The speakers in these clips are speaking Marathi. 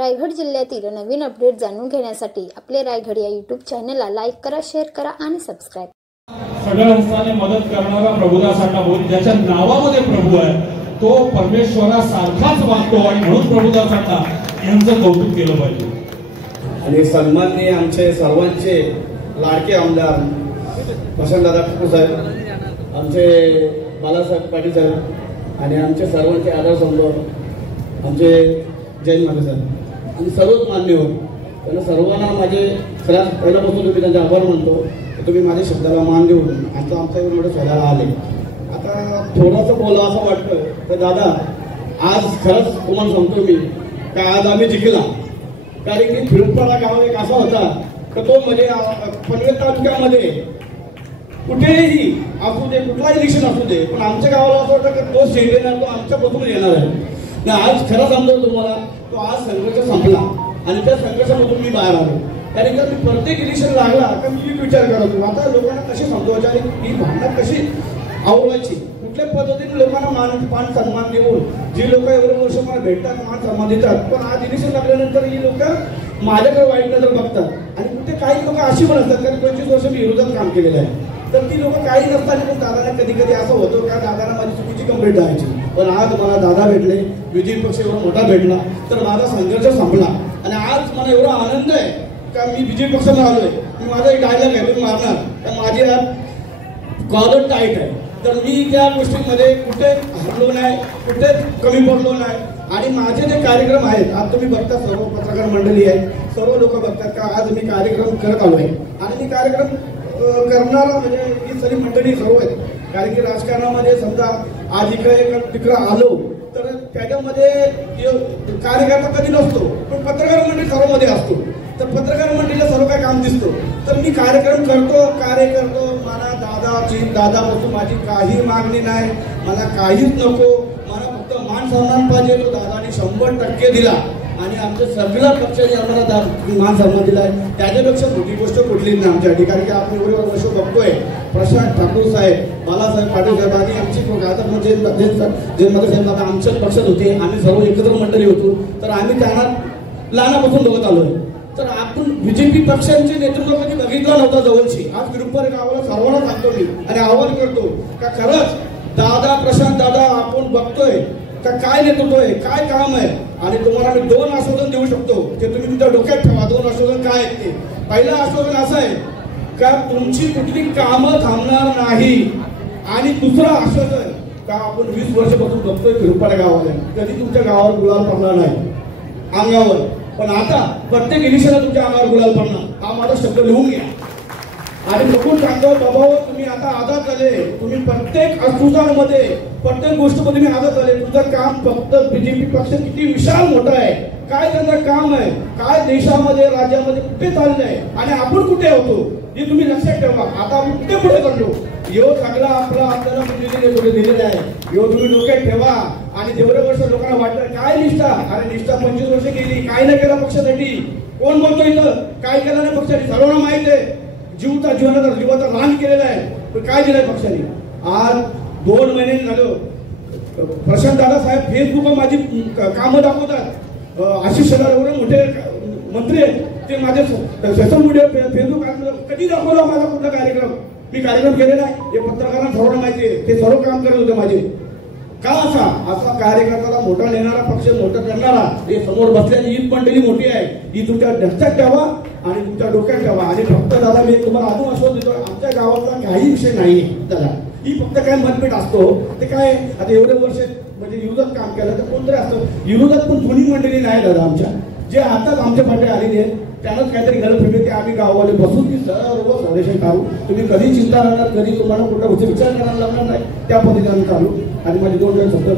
रायगड जिल्ह्यातील नवीन अपडेट जाणून घेण्यासाठी आपले रायगड या यूट्यूब चॅनलला लाईक करा, शेअर करा आणि सबस्क्राइब. सगळ्या हस्ताने मदत करणारा प्रभुदासांना बोल, ज्याच्या नावामध्ये प्रभू आहे तो परमेश्वरासारखाच वागतो आणि म्हणून प्रभुदासांना यांचं कौतुक केलं पाहिजे. आणि सन्माननीय आमचे सर्वांचे लाडके आमदार प्रशांतदादा ठाकूर साहेब, आमचे बालासाहेब पाटील साहेब आणि आमचे सर्वांचे आदरसंभ आमचे जैन माते साहेब आणि सर्वच मान्यवर, त्यांना सर्वांना माझे खऱ्याच पहिल्यापासून मी त्यांचे आभार मानतो की तुम्ही माझ्या शब्दाला मान देऊन आमच्या एवढं शोधायला आले. आता थोडंसं बोला असं वाटतं तर दादा, आज खरंच तुम्हाला सांगतो मी का आज आम्ही जिंकला. कारण की फिरपाडा गाव एक असा होता तर तो म्हणजे पनवेल तालुक्यामध्ये कुठेही असू दे, कुठलाही इलेक्शन असू दे, पण आमच्या गावाला असं वाटतं की तो सीट येणार, तो आमच्यापासून येणार आहे. आज खरं सांगतो तुम्हाला, तो आज संघर्ष संपला आणि त्या संघर्षामधून मी बाहेर आलो. कारण का मी प्रत्येक इलेक्शन लागला का मी विचार करतो आता लोकांना कशी समजवायची आणि ही भांडणं कशी आवडवायची, कुठल्या पद्धतीने लोकांना मान सन्मान देऊन जी लोक एवढे वर्ष मला भेटतात, मान सन्मान देतात, पण आज इलेक्शन लागल्यानंतर ही लोक माझ्याकडे वाईट नजर बघतात. आणि कुठे काही लोक अशी पण असतात कारण 25 वर्ष मी विरोधात काम केलेलं आहे, तर ती लोक काही नसताना पण दादाला कधी कधी असं होतं का दादाला माझी चुकीची कंप्लेंट द्यायची. पण आज मला दादा भेटले, विजय पक्ष एवढा मोठा भेटला तर माझा संघर्ष संपला. आणि आज मला एवढा आनंद आहे का मी विजय पक्षाला आलोय. मी माझा एक डायलॉग आहे मी मारणार तर माझी आज कॉलर टाईट आहे, तर मी त्या गोष्टींमध्ये कुठे हरलो नाही, कुठे कमी पडलो नाही. आणि माझे जे कार्यक्रम आहेत आज तुम्ही बघता, सर्व पत्रकार मंडळी आहे, सर्व लोक बघतात का आज मी कार्यक्रम करत आलोय. आणि मी कार्यक्रम करणारा म्हणजे ही सगळी मंडळी सर्व आहेत. कारण की राजकारणामध्ये समजा आज इकडे तिकडं आलो तर त्याच्यामध्ये कार्यकर्ता कधी नसतो, पण पत्रकार मंडळी सर्वमध्ये असतो. तर पत्रकार मंडळीला सर्व काय काम दिसतो. तर मी कार्यक्रम करतो, कार्य करतो. मला दादापासून माझी काही मागणी नाही, मला काहीच नको, मला फक्त मान सन्मान पाहिजे. तो दादाने 100% दिला आणि आमच्या सगळ्या पक्षाने आम्हाला मान सन्मान दिला आहे. त्याच्यापेक्षा मोठी गोष्ट कुठली नाही आमच्यासाठी. कारण की आपण एवढे वर्ष बघतोय प्रशांत ठाकूर साहेब, बालासाहेब पाटील साहेब आणि आमची जयमाता साहेब आता आमच्याच पक्षात होते, आम्ही सर्व एकत्र मंडळी होतो, तर आम्ही त्यांना लहानापासून बघत आलोय. तर आपण बीजेपी पक्षांचे नेतृत्व कधी बघितलं नव्हतं जवळची. आज विरुपर गावाला सर्वांना सांगतो मी आणि आवाहन करतो का खरंच दादा, प्रशांत दादा, आपण बघतोय का काय नेतृत्व आहे, काय काम आहे. आणि तुम्हाला मी 2 आश्वासन देऊ शकतो ते तुम्ही तुमच्या डोक्यात ठेवा. 2 आश्वासन काय आहेत ते. पहिलं आश्वासन असं आहे का तुमची कुठली कामं थांबणार नाही. आणि दुसरं आश्वासन का आपण 20 वर्षापासून बघतोय फिरपाडा गावाला कधी तुमच्या गावावर गुलाल पडणार नाही अंगावर, पण आता प्रत्येक इलेक्शनला तुमच्या अंगावर गुलाल पडणार. हा माझा शब्द लिहून घ्या. आणि बघून सांगतो दबाव तुम्ही आता आजाद झाले. तुम्ही प्रत्येक असूजामध्ये प्रत्येक गोष्टीमध्ये मी आजाद झाले. तुझं काम फक्त बीजेपी पक्ष किती विशाल मोठा आहे, काय त्यांचं काम आहे, काय देशामध्ये राज्यामध्ये कुठे चाललंय आणि आपण कुठे होतो हे तुम्ही लक्षात ठेवा. आता आपण कुठे पुढे चाललो यो सगळा आपल्याला दिलेलं आहे. यो तुम्ही डोक्यात ठेवा. आणि जेवढे वर्ष लोकांना वाटतं काय निष्ठा, अरे निष्ठा 25 वर्ष केली, काय नाही केलं पक्षासाठी. कोण बोलतो इथं काय केलं नाही पक्षाने, सर्वांना माहित आहे. जीवाचा रान केलेला आहे, पण काय दिलंय पक्षाने. आज 2 महिने झालं प्रशांत दादा साहेब फेसबुकवर माझी कामं दाखवतात. आशिष शेलार एवढे मोठे मंत्री आहेत, ते माझे सोशल मीडिया फेसबुक कधी दाखवला माझा कुठला कार्यक्रम. मी कार्यक्रम केलेला आहे, हे पत्रकारांना सर्वांना माहिती आहे. ते सर्व काम करत होते माझे. का असा कार्यकर्त्याला मोठा नेणारा पक्ष मोठा करणारा हे समोर बसलेली ही मंडळी मोठी आहे, ही तुमच्या लक्षात ठेवा आणि तुमच्या डोक्यात ठेवा. आणि फक्त दादा मी तुम्हाला अजून आश्वासन देतो, आमच्या गावातला काही विषय नाही दादा. ही फक्त काय मतभेद असतो ते काय. आता एवढे वर्ष म्हणजे विरोधात काम केलं तर कोणतरी असतं, विरोधात पण जुनी मंडळी नाही दादा आमच्या, जे आताच आमच्या पाठी आलेली आहे. त्यालाच काहीतरी गरज ठेवली की आम्ही गाववाले बसून ती सर्व सॉल्युशन काढू. तुम्ही कधी चिंता करणार, कधी तुम्हाला कुठं विचार करायला लागणार नाही, त्या पद्धतीने चालू. आणि माझे 2 शब्द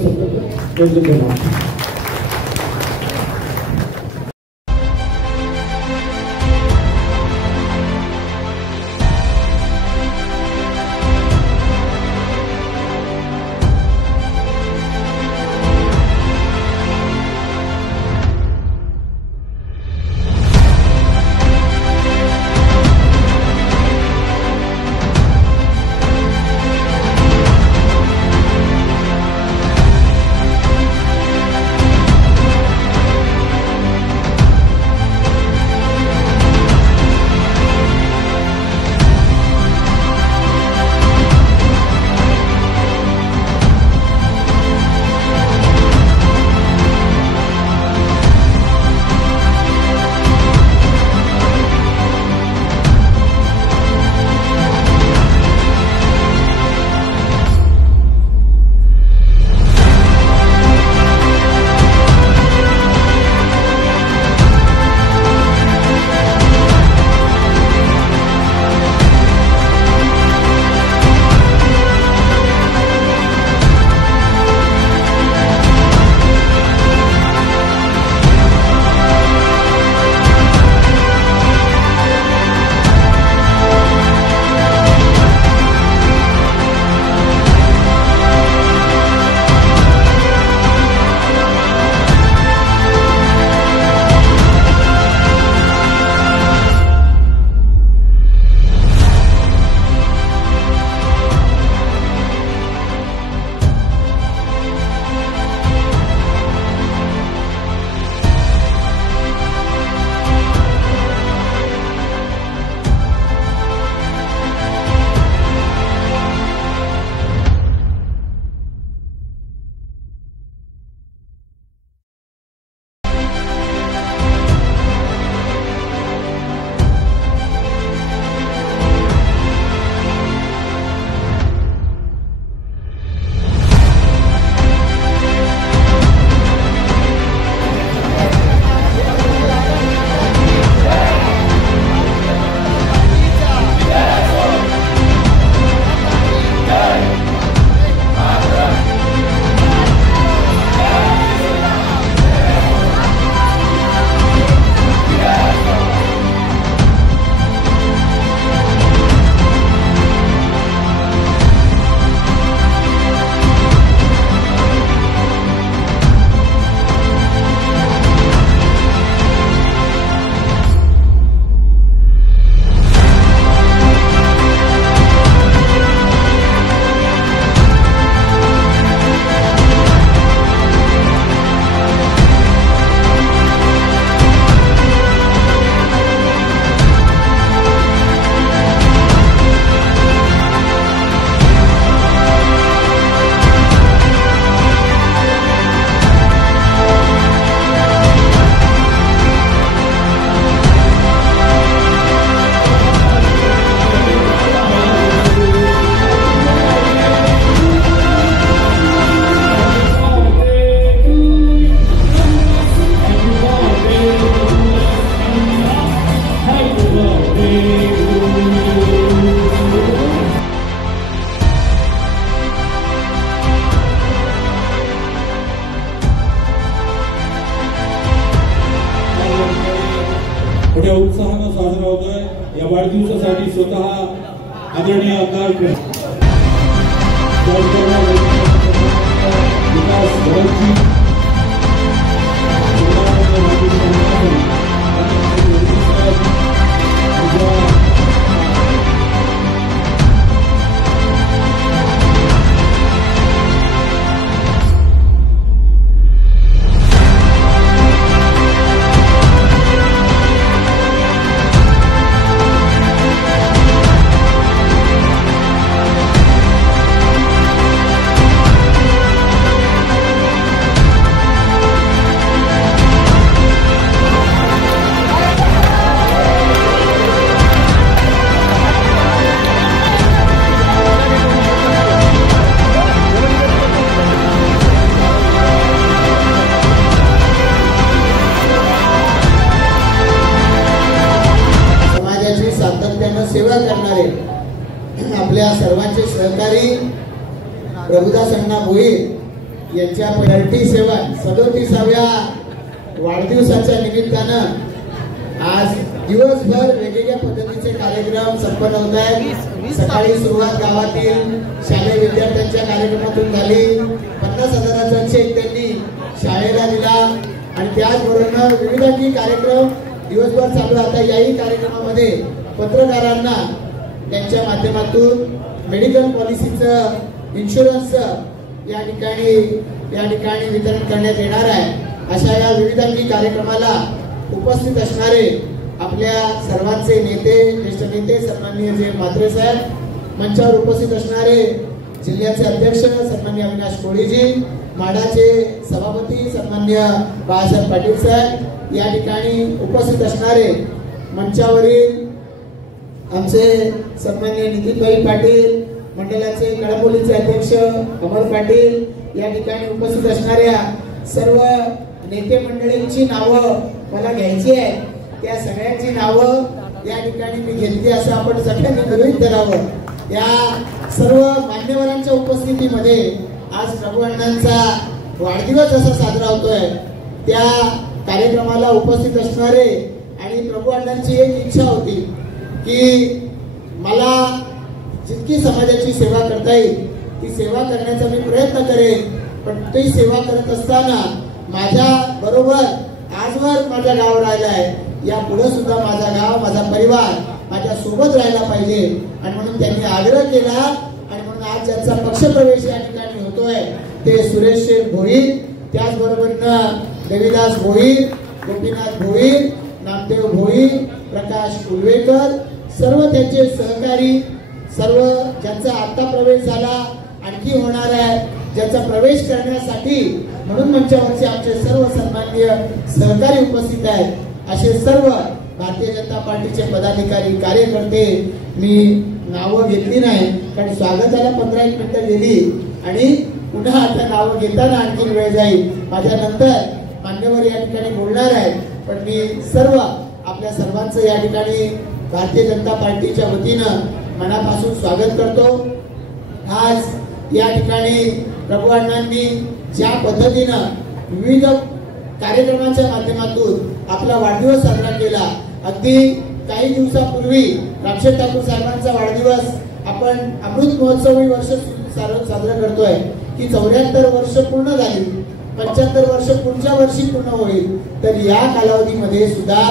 मोठ्या उत्साहानं साजरा होतोय. या वाढदिवसासाठी स्वतः आदरणीय आमदार विकास भवनजी सेवा करणारे आपल्या सर्वांचे सहकारी प्रभुदास अण्णा भोईर यांच्या 37व्या वाढदिवसाच्या निमित्तानं आज दिवसभर वेगवेगळ्या पद्धतीचे कार्यक्रम संपन्न होत आहेत. सकाळी सुरुवात गावातील शालेय विद्यार्थ्यांच्या कार्यक्रमातून झाली. 50,000चा चेक त्यांनी शाळेला दिला आणि त्याचबरोबर विविध कार्यक्रम दिवसभर चालू. आता याही कार्यक्रमामध्ये पत्रकारांना त्यांच्या माध्यमातून मेडिकल पॉलिसीचं इन्शुरन्स या ठिकाणी वितरण करण्यात येणार आहे. अशा या विविध कार्यक्रमाला उपस्थित असणारे आपल्या सर्वांचे नेते, ज्येष्ठ नेते सन्माननीय जे म्हात्रे साहेब, मंचावर उपस्थित असणारे जिल्ह्याचे अध्यक्ष सन्माननीय अविनाश कोळीजी, माडाचे सभापती सन्माननीय बाळासाहेब पाटील साहेब, या ठिकाणी उपस्थित असणारे मंचावरील आमचे सन्माननीय नितीनभाई पाटील, मंडळाचे कळंबोलीचे अध्यक्ष अमर पाटील, या ठिकाणी उपस्थित असणाऱ्या सर्व नेते मंडळींची नावं मला घ्यायची आहेत. त्या सगळ्यांची नावं या ठिकाणी मी घेतली असं आपण सगळ्यांनी गृहीत धरावं. या सर्व मान्यवरांच्या उपस्थितीमध्ये आज प्रभू अण्णांचा वाढदिवस जसा साजरा होतोय त्या कार्यक्रमाला उपस्थित असणारे आणि प्रभू अण्णांची एक इच्छा होती की मला जितकी समाजाची सेवा करता येईल ती सेवा करण्याचा मी प्रयत्न करेन. पण ती सेवा करत असताना माझ्या बरोबर आजवर माझं गाव राहिलं आहे, या पुढे सुद्धा माझा गाव, माझा परिवार माझ्या सोबत राहायला पाहिजे. आणि म्हणून त्यांनी आग्रह केला आणि म्हणून आज ज्यांचा पक्षप्रवेश या ठिकाणी होतोय ते सुरेश शेठ भोईर, त्याचबरोबर देवीदास भोईर, गोपीनाथ भोईर, नामदेव भोईर, प्रकाश कुलवेकर, सर्व त्यांचे सहकारी, सर्व ज्यांचा आता प्रवेश झाला, आणखी होणार आहे, ज्याचा प्रवेश करण्यासाठी म्हणून मंचावरचे आमचे सर्व सन्माननीय सहकारी उपस्थित आहेत. असे सर्व भारतीय जनता पार्टीचे पदाधिकारी, कार्यकर्ते, मी नावं घेतली नाही कारण स्वागताला 15-1 मिनिटं गेली आणि पुन्हा आता नावं घेताना आणखी वेळ जाईल. माझ्या नंतर मान्यवर या ठिकाणी बोलणार आहेत. पण मी सर्व आपल्या सर्वांचं या ठिकाणी भारतीय जनता पार्टीच्या वतीनं मनापासून स्वागत करतो. आज या ठिकाणी प्रभू अण्णांनी ज्या पद्धतीनं विविध कार्यक्रमाच्या माध्यमातून आपला वाढदिवस साजरा केला, अगदी काही दिवसापूर्वी रामशेठ ठाकूर साहेबांचा वाढदिवस आपण अमृत महोत्सवी वर्ष साजरा करतोय की 74 वर्ष पूर्ण झाली, 75 वर्ष पुढच्या वर्षी पूर्ण होईल. तर या कालावधीमध्ये सुद्धा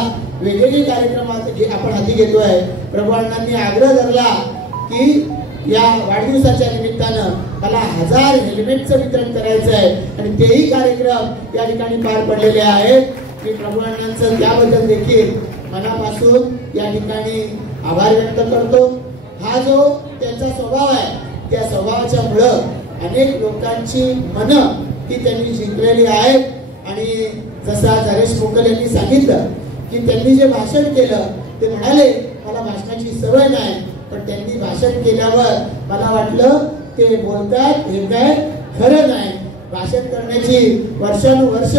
वेगवेगळे कार्यक्रम आपण हाती घेतोय. प्रभू अण्णांनी आग्रह धरला की या वाढदिवसाच्या निमित्तानं मला 1000 हेल्मेटचं वितरण करायचं आहे आणि तेही कार्यक्रम या ठिकाणी पार पडलेले आहेत. मी प्रभू अण्णांचं त्याबद्दल देखील मनापासून या ठिकाणी आभार व्यक्त करतो. हा जो त्यांचा स्वभाव आहे त्या स्वभावाच्या मुळे अनेक लोकांची मनं ती त्यांनी जिंकलेली आहेत. आणि जसा नरेश मोकल यांनी सांगितलं की त्यांनी जे भाषण केलं ते म्हणाले मला भाषणाची सवय नाही, पण त्यांनी भाषण केल्यावर मला वाटलं ते बोलतात हे काय खरं नाही. भाषण करण्याची वर्षानुवर्ष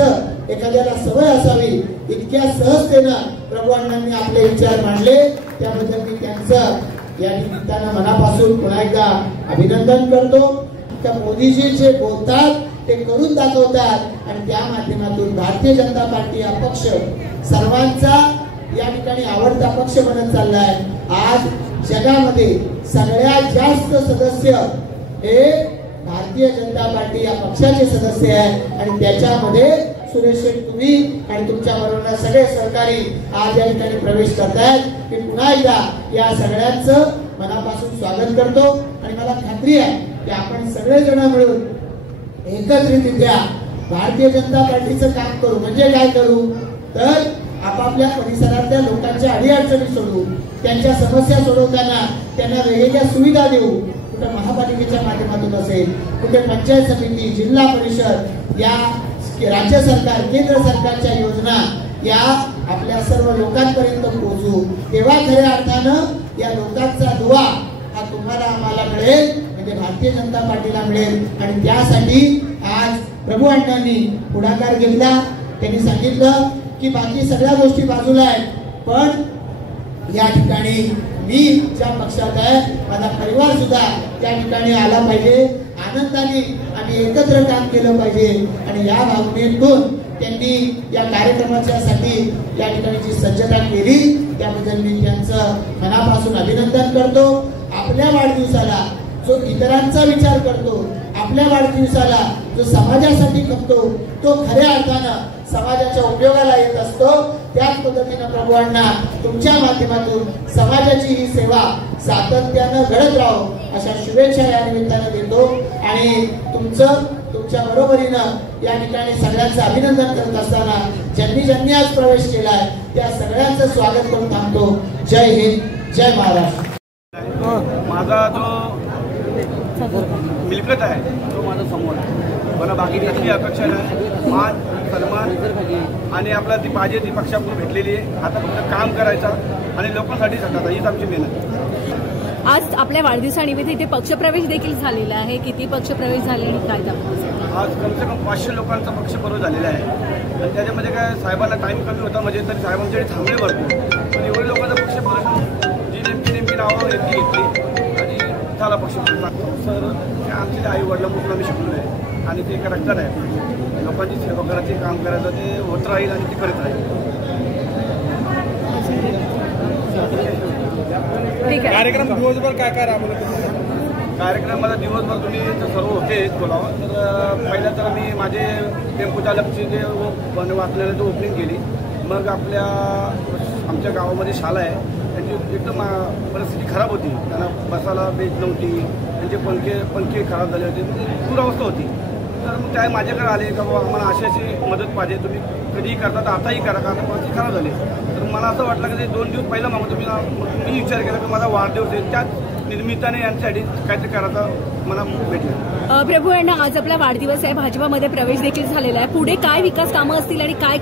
एखाद्याला सवय असावी, इतक्या सहजतेनं प्रभू अण्णांनी आपले विचार मांडले. त्याबद्दल मी त्यांचं या निमित्तानं मनापासून पुन्हा एकदा अभिनंदन करतो. त्या मोदीजी जे बोलतात ते करून दाखवतात आणि त्या माध्यमातून भारतीय जनता पार्टी हा पक्ष सर्वांचा या ठिकाणी आवडता पक्ष बनत चाललाय। आज जगामध्ये सगळ्यात जास्त सदस्य हे भारतीय जनता पार्टी या पक्षाचे सदस्य आहे आणि त्याच्यामध्ये सुरेश शेठ तुम्ही आणि तुमच्या बरोबर सगळे सहकारी आज या ठिकाणी प्रवेश करतायत। मी पुन्हा एकदा या सगळ्यांचं मनापासून स्वागत करतो आणि मला खात्री आहे की आपण सगळेजण मिळून एकत्रितरित्या भारतीय जनता पार्टीचं काम करू। म्हणजे काय करू तर आपापल्या परिसरातल्या लोकांच्या अडीअडचणी सोडवू, त्यांच्या समस्या सोडवताना त्यांना वेगवेगळ्या सुविधा देऊ। कुठे महापालिकेच्या माध्यमातून असेल, कुठे पंचायत समिती, जिल्हा परिषद, या राज्य सरकार, केंद्र सरकारच्या योजना या आपल्या सर्व लोकांपर्यंत पोहोचू। तेव्हा खऱ्या अर्थानं या लोकांचा दुवा हा तुम्हाला आम्हाला मिळेल, म्हणजे भारतीय जनता पार्टीला मिळेल। आणि त्यासाठी आज प्रभू अण्णांनी पुढाकार घेतला। त्यांनी सांगितलं की बाकी सगळ्या गोष्टी बाजूला आहेत, पण या ठिकाणी मी ज्या पक्षात आहे माझा परिवार सुद्धा त्या ठिकाणी आला पाहिजे, आनंदाने आम्ही एकत्र काम केलं पाहिजे। आणि या भावनेतून त्यांनी या कार्यक्रमाच्या साठी या ठिकाणी जी सज्जता केली त्याबद्दल मी त्यांचं मनापासून अभिनंदन करतो। आपल्या वाढदिवसाला जो इतरांचा विचार करतो, आपल्या वाढदिवसाला जो समाजासाठी करतो, तो खऱ्या अर्थानं समाजाच्या उपयोगाला येत असतो। त्याच पद्धतीनं प्रभू अण्णा तुमच्या माध्यमातून समाजाची ही सेवा सातत्यानं घडत राहो अशा शुभेच्छा या निमित्तानं देतो। आणि तुमच्या बरोबरीनं या ठिकाणी सगळ्यांचं अभिनंदन करत असताना ज्यांनी आज प्रवेश केलाय त्या सगळ्यांचं स्वागत करून थांबतो। जय हिंद, जय महाराष्ट्र। माझा जो मिलकत आहे तो माझा समोर आहे, मला बाकी कसली अपेक्षा नाही। मान सन्मान आणि आपला ती पाहिजे ती पक्षाकडून भेटलेली आहे। आता फक्त काम करायचं आणि लोकांसाठी झटायचं, हीच आमची मेहनत। आज आपल्या वाढदिवसानिमित्त इथे पक्षप्रवेश देखील झालेला आहे। किती पक्षप्रवेश झाले आणि काय दाखवतो? आज कम से कम 500 लोकांचा पक्षप्रवेश झालेला आहे आणि त्याच्यामध्ये काय साहेबांना टाईम कमी होता, म्हणजे तरी साहेबांच्याकडे थांबले भरपूर, पण एवढे लोकांचा पक्षप्रवेश जी नेमकी नावं घेतली आणि झाला पक्षप्रवेश। सर आमचे आई वडिलांपासून आम्ही शिकलो आहे आणि ते करेक्टर आहे, लोकांची सेवा करायचे काम करायचं ते होत राहील आणि ते करत राहील। ठीक आहे। कार्यक्रम दिवसभर काय काय राबवलं? कार्यक्रम मला दिवसभर तुम्ही सर्व होते बोलावं तर पहिला तर मी माझे टेम्पो चालकची जे वाचलेलं तो ओपनिंग केली। मग आमच्या गावामध्ये शाळा आहे, त्यांची एकदम परिस्थिती खराब होती, त्यांना बसायला बेंच नव्हती, त्यांचे पंखे खराब झाले होते, म्हणजे पूर अवस्था होती। तर मग त्या माझ्याकडे आले का बाबा आम्हाला अशी मदत पाहिजे, तुम्ही कधीही करता तर आताही करा, का आता परिस्थिती खराब झाली। तर मला असं वाटलं की ते 2 दिवस पहिला मागतो मी विचार केला की माझा वाढदिवस आहे, त्याच निमित्ताने यांच्यासाठी काहीतरी करायचं मला भेटलं। प्रभू अण्णा आज आपला वाढदिवस आहे, भाजपामध्ये प्रवेश देखील झालेला आहे। पुढे काय विकास कामं असतील आणि काय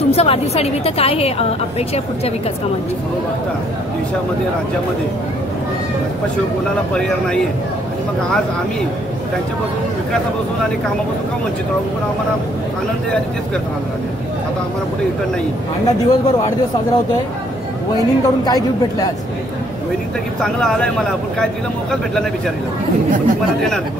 तुमचं वाढदिवसानिमित्त काय हे अपेक्षा पुढच्या विकास कामांची? बघता देशामध्ये राज्यामध्ये भाजपाशिवाय कोणाला पर्याय नाहीये आणि मग आज आम्ही त्यांच्यापासून विकासापासून आणि कामापासून का वंचित राहू, पण आम्हाला आनंद आहे आणि तेच करत राहणार। आता आम्हाला कुठे रिटर्न नाही। अण्णा दिवसभर वाढदिवस साजरा होतोय, वहिनींकडून काय गिफ्ट भेटले आज? वहिनींचा गिफ्ट चांगला आलाय मला, पण काय तिला मोकाच भेटला नाही बिचारीला, मला देणार आहे।